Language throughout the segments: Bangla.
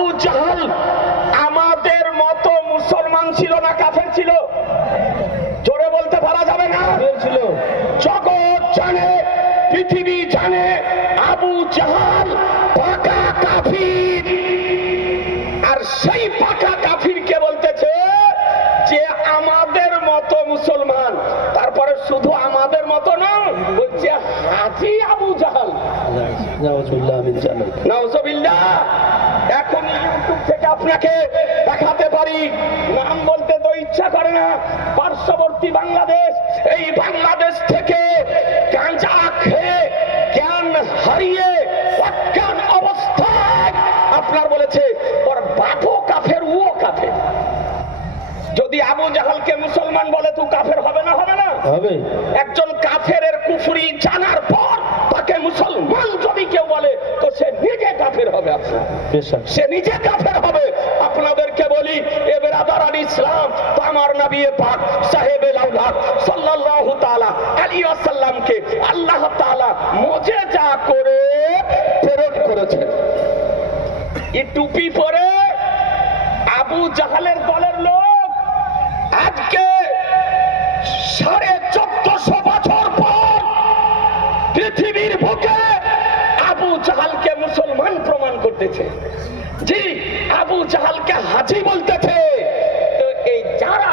আবু জাহাল আমাদের মতো মুসলমান ছিল না কাফের ছিল। জোরে বলতে পারা যাবে না? ছিল। জগৎ জানে পৃথিবী জানে আবু জাহাল পাকা কাফির। আর সেই পাকা কাফিরকে বলতেছে যে আমাদের মতো মুসলমান তারপরে শুধু আমাদের মতো না বলছে হাজি আবু জাহাল নাউজুবিল্লাহ মিন জালিক নাউজুবিল্লাহ এখন ইউটিউব থেকে আপনাকে দেখাতে পারি। নাম বলতে তো ইচ্ছা করে না। পার্শ্ববর্তী বাংলাদেশ এই বাংলাদেশ থেকে গাঁজা খেয়ে জ্ঞান হারিয়ে অজ্ঞান অবস্থায় আপনার বলেছে ওর বাপও কাফের ও কাফের। যদি আবু জাহালকে মুসলমান বলে তুই কাফের হবে না হবে না? হবে। একজন কুফরি জানার পর তাকে মুসলমান যদি কেউ বলে তো সে নিজে কাফের হবে আপনার। সে নিজে কাফের টুপি পরে আবু জাহালের দলের লোক আজকে সাড়ে চোদ্দশো বছর পর পৃথিবীর বুকে আবু জাহালকে মুসলমান প্রমাণ করতেছে। জি, আবু জাহালকে হাজি বলতেছে তো এই যারা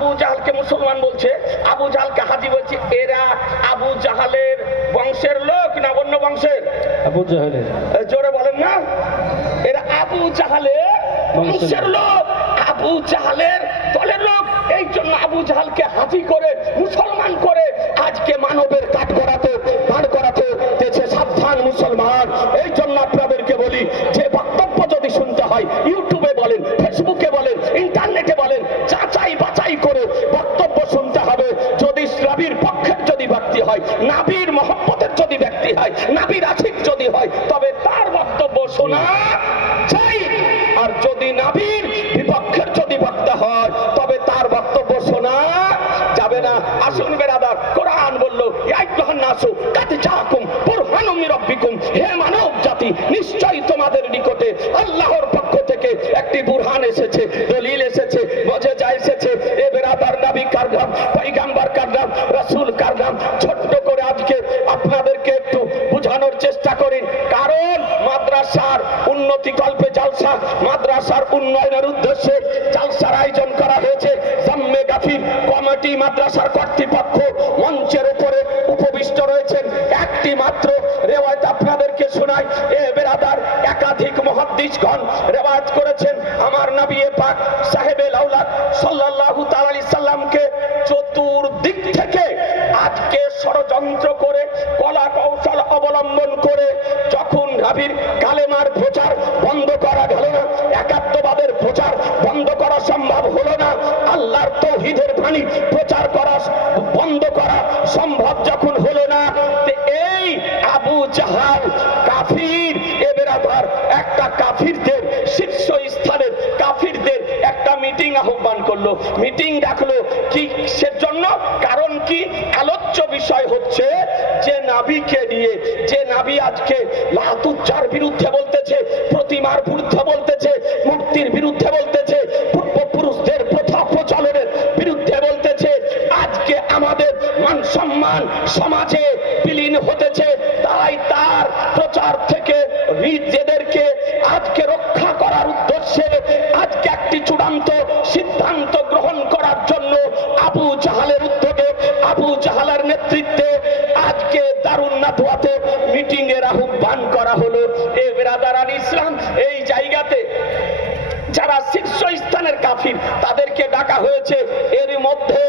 আবু জাহালকে মুসলমান বলছে আবু জাহালকে হাজি বলছে এরা আবু জাহালের বংশের লোক না অন্য বংশের? আবু জাহালের। জোরে বলেন না। এরা আবু জাহালের বংশের লোক। আবু জাহালের দলের লোক। এই জন্য আবু জাহালকে হাজি করে মুসলমান করে আজকে মানবের কাঠ করাতে পার করাতে দেশে সাবধান মুসলমান এই জন্য আপনাদেরকে বলি যে বক্তব্য যদি শুনতে হয় ইউটিউবে বলেন ফেসবুকে বলেন ইন্টারনেটে বলেন যাচাই বাছাই করে বক্তব্য শুনতে হবে যদি ইসলামীর পক্ষের যদি ব্যক্তি হয় নাবির মহব্বতের যদি ব্যক্তি হয় নাবির আশিক যদি হয় তবে তার বক্তব্য শোনা চাই আর যদি নাবির বিপক্ষের যদি বক্তা হয়, তবে তার বক্তব্য শোনা যাবে না। আসুন বেরাদার, কোরআন বলল নাসু, কাদ জাআকুম বুরহানুম রব্বিকুম। হে মানব জাতি, নিশ্চয়ই তোমাদের নিকটে আল্লাহর পক্ষ থেকে একটি বুরহান এসেছে। একটি মাত্র রেওয়ায়ত আপনাদেরকে শোনাই। এ বেরাদার একাধিক মহাদ্দিসগণ রেওয়ায়ত করেছেন। আমার নবী পাক সাহেবে লাউলাদ সাল্লাল্লাহু তাআলা সাল্লামকে চতুর্দিক থেকে আজকে ষড়যন্ত্র করে, কলা কৌশল অবলম্বন করে, যখন নাবির কালেমার প্রচার বন্ধ করা গেল না, একাত্মবাদের প্রচার বন্ধ করা সম্ভব হলো না, আল্লাহর তৌহিদের বাণী প্রচার করা মিটিং আহ্বান করল। মিটিং ডাকলো কি জন্য? কারণ কি? আলোচ্য বিষয় হচ্ছে, যে নাবিকে নিয়ে, যে নাবি আজকে লাতুচ্চার বিরুদ্ধে বলতেছে, প্রতিমার বিরুদ্ধে বলতেছে, মূর্তির বিরুদ্ধে বলতেছে, পূর্বপুরুষদের প্রথা প্রচলনের বিরুদ্ধে বলতেছে, আজকে আমাদের মান সম্মান সমাজে বিলীন হতেছে। সিদ্ধান্ত গ্রহণ করার জন্য আবু জাহালের উদ্যোগে, আবু জাহালের নেতৃত্বে আজকে দারুণ নাথুয়াতে মিটিং এর আহ্বান করা হলো। এ বেরাদার আলী ইসলাম, এই জায়গাতে যারা শীর্ষস্থানের কাফির, তাদেরকে ডাকা হয়েছে। এর মধ্যে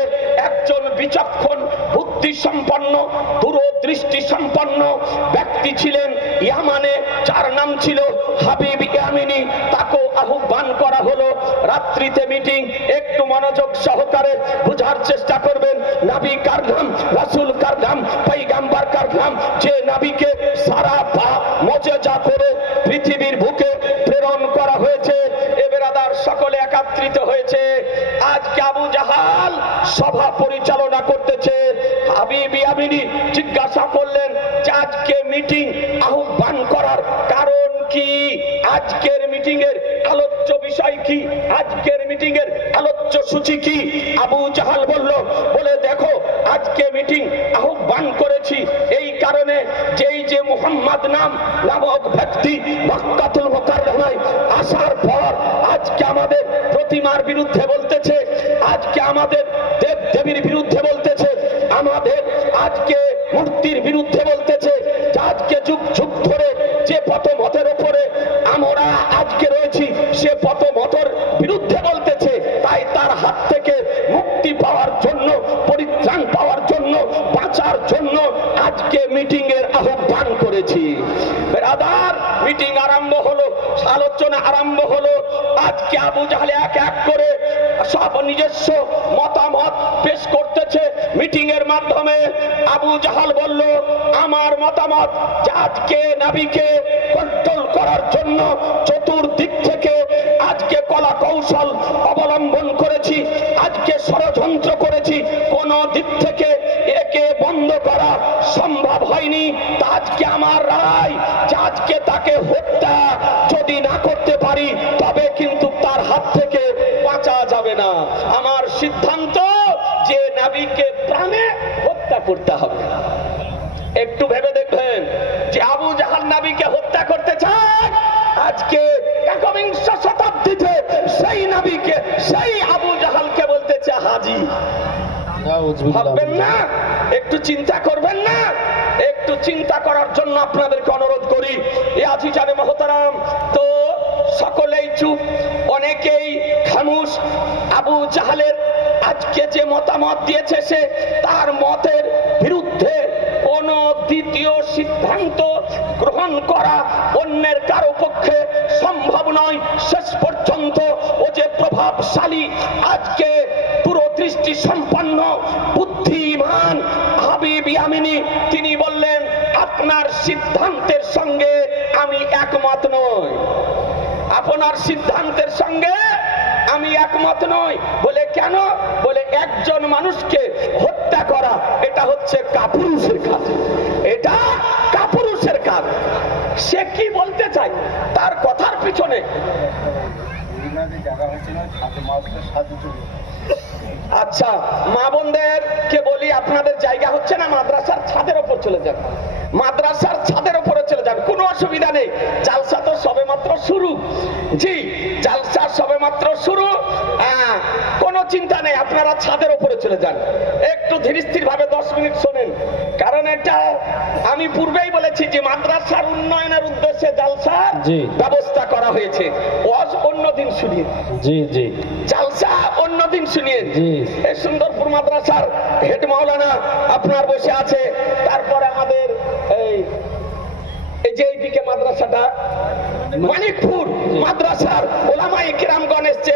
একজন বিচক্ষণ বুদ্ধি সম্পন্ন দূরদৃষ্টি সম্পন্ন ব্যক্তি ছিলেন ইয়ামানে, যার নাম ছিল হাবিব ইয়ামিনী তাকেও আহ্বান করা হলো রাত্রিতে মিটিং একটু মনোযোগ সহকারে বোঝার চেষ্টা করবেন। নাবি কার নাম রাসুল কার নাম পৈগাম্বার কার নাম যে নাবিকে সারা পা মজেজা করে পৃথিবীর বুকে প্রেরণ করা হয়েছে, এ বেরাদার সকলে একাত্রিত হয়েছে। আজকে আবু জাহাল সভা পরিচালনা করতেছে। হাবিব ইয়ামিনী জিজ্ঞাসা করলেন যে আজকে মিটিং আহ্বান করার কারণ কি? আজকের মিটিং এর আলোচ্য বিষয় কি? আজকের মিটিং এর আলোচ্য সূচি কি? আবু জাহাল বলল, বলে দেখো, আজকে মিটিং আহ্বান করেছি। এই কারণে যেই যে মোহাম্মদ নাম নামক ব্যক্তি মক্কাতুল মোকাররমায় আসার পর আজকে আমাদের প্রতিমার বিরুদ্ধে বলতেছে, আজকে আমাদের দেব দেবীর বিরুদ্ধে বলতেছে, আমাদের আজকে মূর্তির বিরুদ্ধে বলতেছে, আজকে যুগ যুগ ধরে যে পথমতের ওপরে আরম্ভ হলো। আজকে আবু জাহালে এক এক করে সব নিজস্ব মতামত পেশ করতেছে মিটিং এর মাধ্যমে। আবু জাহাল বলল, আমার মতামত আজকে নাবিকে কন্ট্রোল করার জন্য চতুর্দিক থেকে আজকে কলা কৌশল অবলম্বন করেছি, আজকে ষড়যন্ত্র করেছি। কোন দিক থেকে একে বন্ধ করা সম্ভব হয়নি। আজকে আমার রায়। করতে হবে। একটু ভেবে দেখবেন যে আবু জাহান নাবিকে হত্যা করতে চায়। আজকে একবিংশ শতাব্দীতে সেই নাবিকে সেই আবু জাহালকে বলতেছে হাজি। ভাববেন না? একটু চিন্তা করবেন না? একটু চিন্তা করার জন্য আপনাদেরকে অনুরোধ করি। এ আজি জানে মহতারাম তো সকলেই চুপ অনেকেই খামুশ। আবু জাহালের আজকে যে মতামত দিয়েছে সে, তার মতের বিরুদ্ধে কোন দ্বিতীয় সিদ্ধান্ত গ্রহণ করা অন্যের কারও পক্ষে সম্ভব নয়। শেষ পর্যন্ত ও যে প্রভাবশালী, আজকে দূরদৃষ্টি সম্পন্ন, বুদ্ধিমান হাবিব ইয়ামিনী, তিনি বললেন, আপনার সিদ্ধান্তের সঙ্গে আমি একমত নই। আপনার সিদ্ধান্তের সঙ্গে আমি একমত নই। বলে কেন? বলে একজন মানুষকে হত্যা করা, এটা হচ্ছে কাপুরুষের কাজ। এটা কাপুরুষের কাজ। সে কি বলতে চায়? তার কথার পিছনে। জায়গা হচ্ছে না আচ্ছা মা বোনদের কে বলি, আপনাদের জায়গা হচ্ছে না মাদ্রাসার ছাদের ওপর চলে যান। মাদ্রাসার ছাদের ওপরে চলে যান, কোনো অসুবিধা নেই। জালসা তো সবে মাত্র শুরু। জি, জালসা সবে মাত্র শুরু চিন্তা নেই আপনারা ছাদের ওপরে চলে যান। একটু ধীরস্থির ভাবে দশ মিনিট শোনেন। কারণ এটা আমি পূর্বেই বলেছি যে মাদ্রাসার উন্নয়নের উদ্দেশ্যে জালসা জি। ব্যবস্থা করা হয়েছে। ওয়াজ অন্যদিন শুনিয়ে। জি জি। জালসা অন্যদিন শুনিয়ে। জি। এই সুন্দরপুর মাদ্রাসার হেড মাওলানা আপনার বসে আছে। তারপরে আমাদের এই এই মাদ্রাসাটা মানিকপুর মাদ্রাসার ওলামা কিরামগণ এসছে।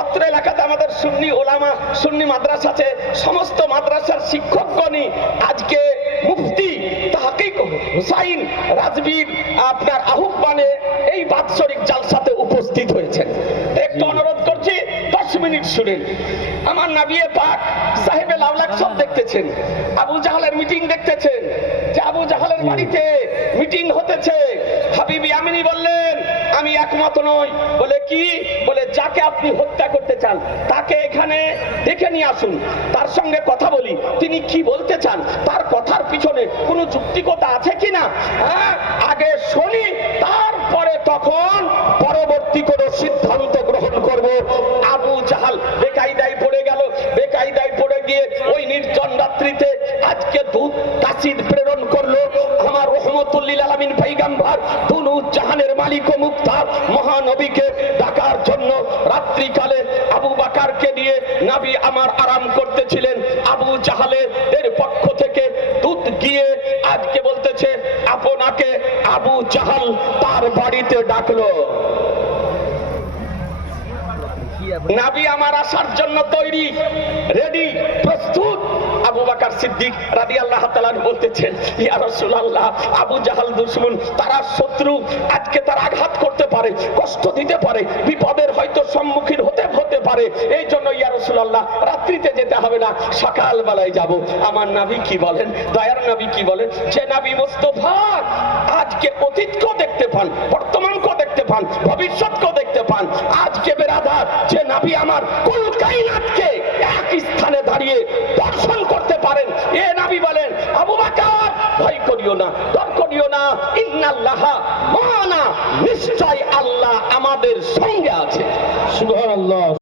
অত্র এলাকাতে আমাদের সুন্নি ওলামা সুন্নি মাদ্রাসা আছে। সমস্ত মাদ্রাসার শিক্ষকগণই আজকে মুফতি তাহাকিক হুসাইন রাজবীর আপনার আহ্বানে এই বাৎসরিক জালসাতে উপস্থিত হয়েছেন। একটু অনুরোধ করছি দশ মিনিট শুনেন। আমার নাবিয়ে পাক সাহেবে লাউলাক সব দেখতেছেন। আবু জাহালের মিটিং দেখতেছেন। যে আবু জাহালের বাড়িতে মিটিং হতেছে। হাবিবি আমিনী বললেন, আমি একমত নই। বলে, কি? বলে, যাকে আপনি হত্যা করতে চান, তাকে এখানে দেখে নিয়ে আসুন। তার সঙ্গে কথা বলি। তিনি কি বলতে চান, তার কথার পিছনে কোনো যুক্তিকতা আছে কিনা? হ্যাঁ আগে শুনি, তারপরে তখন পরবর্তী কোনো সিদ্ধান্ত গ্রহণ করব। আবু জাহাল বেকায়দায় পড়ে গেল। বেকায়দায় পড়ে গিয়ে ওই নির্জন রাত্রিতে আজকে দুধ কাশিদ প্রেরণ রহমতুল্লিল আলমিন জাহানের মালিক ও মুক্তার মহানবীকে ডাকার জন্য রাত্রিকালে আবু বাকারকে নিয়ে নাবি আমার আরাম করতেছিলেন। আবু জাহালের এর পক্ষ থেকে দুধ গিয়ে আজকে বলতেছে, আপনাকে আবু জাহাল তার বাড়িতে ডাকলো। নাবি আমার আসার জন্য তৈরি রেডি প্রস্তুত। আবু বাকার সিদ্দিক রাদি আল্লাহ বলতেছেন রাসূলুল্লাহ, আবু জাহাল দুশমন, তারা শত্রু, আজকে তারা আঘাত করতে পারে, কষ্ট দিতে পারে, বিপদের হয়তো সম্মুখীন হতে হতে পারে। এই জন্য, ইয়া রাসূলুল্লাহ, রাত্রিতে যেতে হবে না সকাল বেলায় যাব। আমার নাবি কি বলেন? দয়ার নাবি কি বলেন? যে নাবি মোস্তফা, আজকে অতীতকেও দেখতে পান বর্তমানকেও দেখতে পান ভবিষ্যৎকেও পান। আজকে বেরাদার, যে নাবি আমার কুল কাইনাতকে এক স্থানে দাঁড়িয়ে দর্শন করতে পারেন। এ নাবি বলেন, আবু বাকার, ভয় করিও না, ডর করিও না। ইন্নাল্লাহ মানা, নিশ্চয় আল্লাহ আমাদের সঙ্গে আছে। সুবহানাল্লাহ।